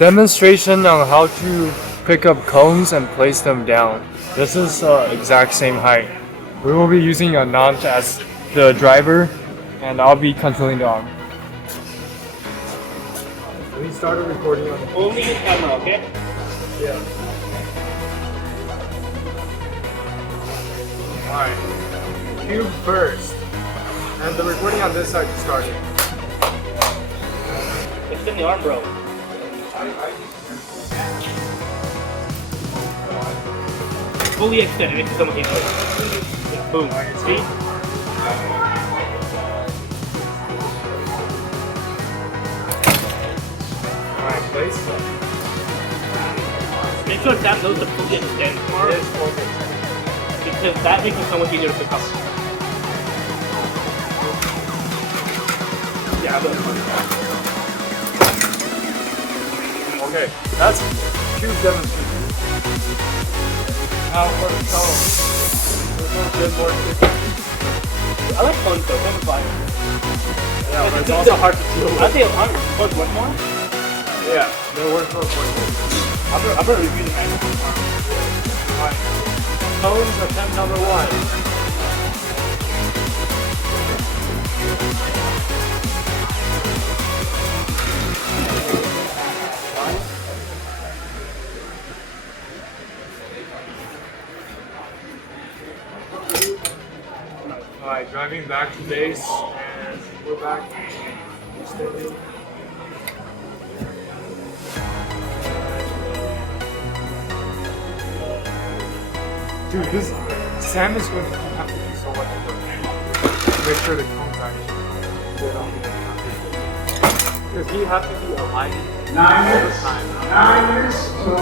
Demonstration on how to pick up cones and place them down. This is exact same height. We will be using a notch as the driver, and I'll be controlling the arm. We started recording on the only use camera, okay? Yeah. Alright. Cube first. And the recording on this side just started. Extend the arm, bro. Fully extend it into someone can boom. See? Alright, place. Make sure Sam knows to fully extend tomorrow. Yes, okay. Because that makes it so much easier to pick up. Yeah, I'm Okay, that's cube demonstration. Now for the tone. I like fun though, fun fire. Yeah, but it's also hard to deal with. I think it's hard to push one more. Yeah, they work for one. I'm gonna review the manual. Alright. Tones attempt number 1. Alright, driving back to base, and we're back. Extending. Dude, this Sam is going to have to do so much work to make sure the cones actually get on. Because he has to be aligned all the time. 9 minutes to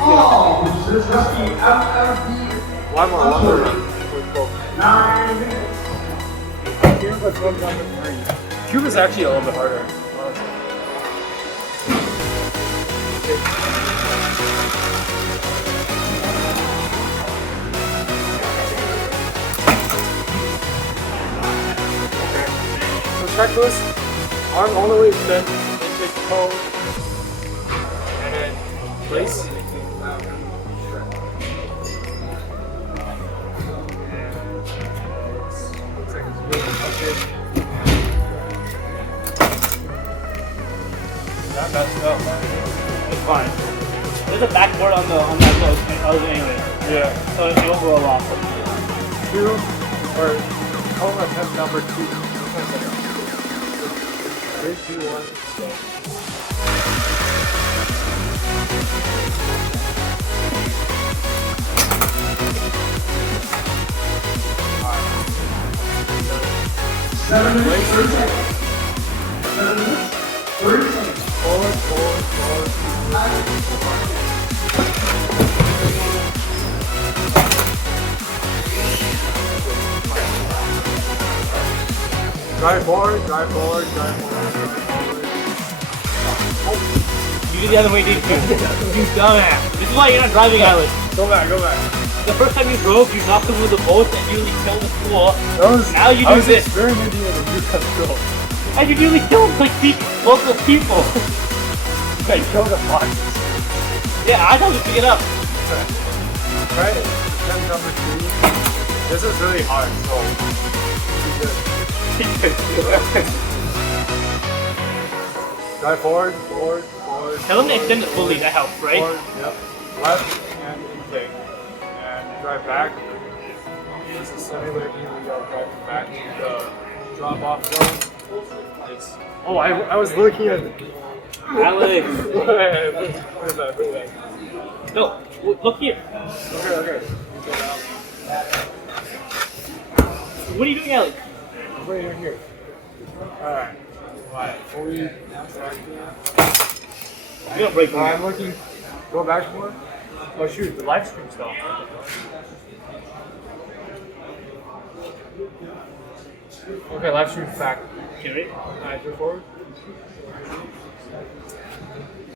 all. This is the FFB. One more run with both. 9 minutes. Cube is number 3. Cube is actually a little bit harder. Checklist, arm all the way extend, intake toe, and then place. Looks like it's good. Okay. That messed up, man. It's fine. There's a backboard on that other anyway. Yeah. So it won't go off. 2 or cone attempt number 2. 3, 2, 1, go. Alright. 7 minutes, 30 seconds. 7 minutes, 30 seconds. Forward. Drive forward. Oh, you did the other way, didn't you? You dumbass. This is why you're not driving, Alex. Go back. The first time you drove, you knocked over the boat and nearly killed the school. Now you do I was this. experimenting with a new control. And you nearly killed like local people. I killed the foxes. Yeah, I told you to pick it up. Right? Attempt number 2. This is really hard, so be good. Drive forward. Tell them to extend it fully, that helps, right? Forward, yep. Left and intake. And drive back. This is simulating we are driving back to the drop off zone. Oh, I was looking at Alex. Where's that? No, look here. Okay. What are you doing, Alex? Right here. Alright. Fully You're gonna break one. I'm looking. Go back more. Oh shoot, the live stream stopped. Okay, live stream's back. Okay, right? Alright, go forward.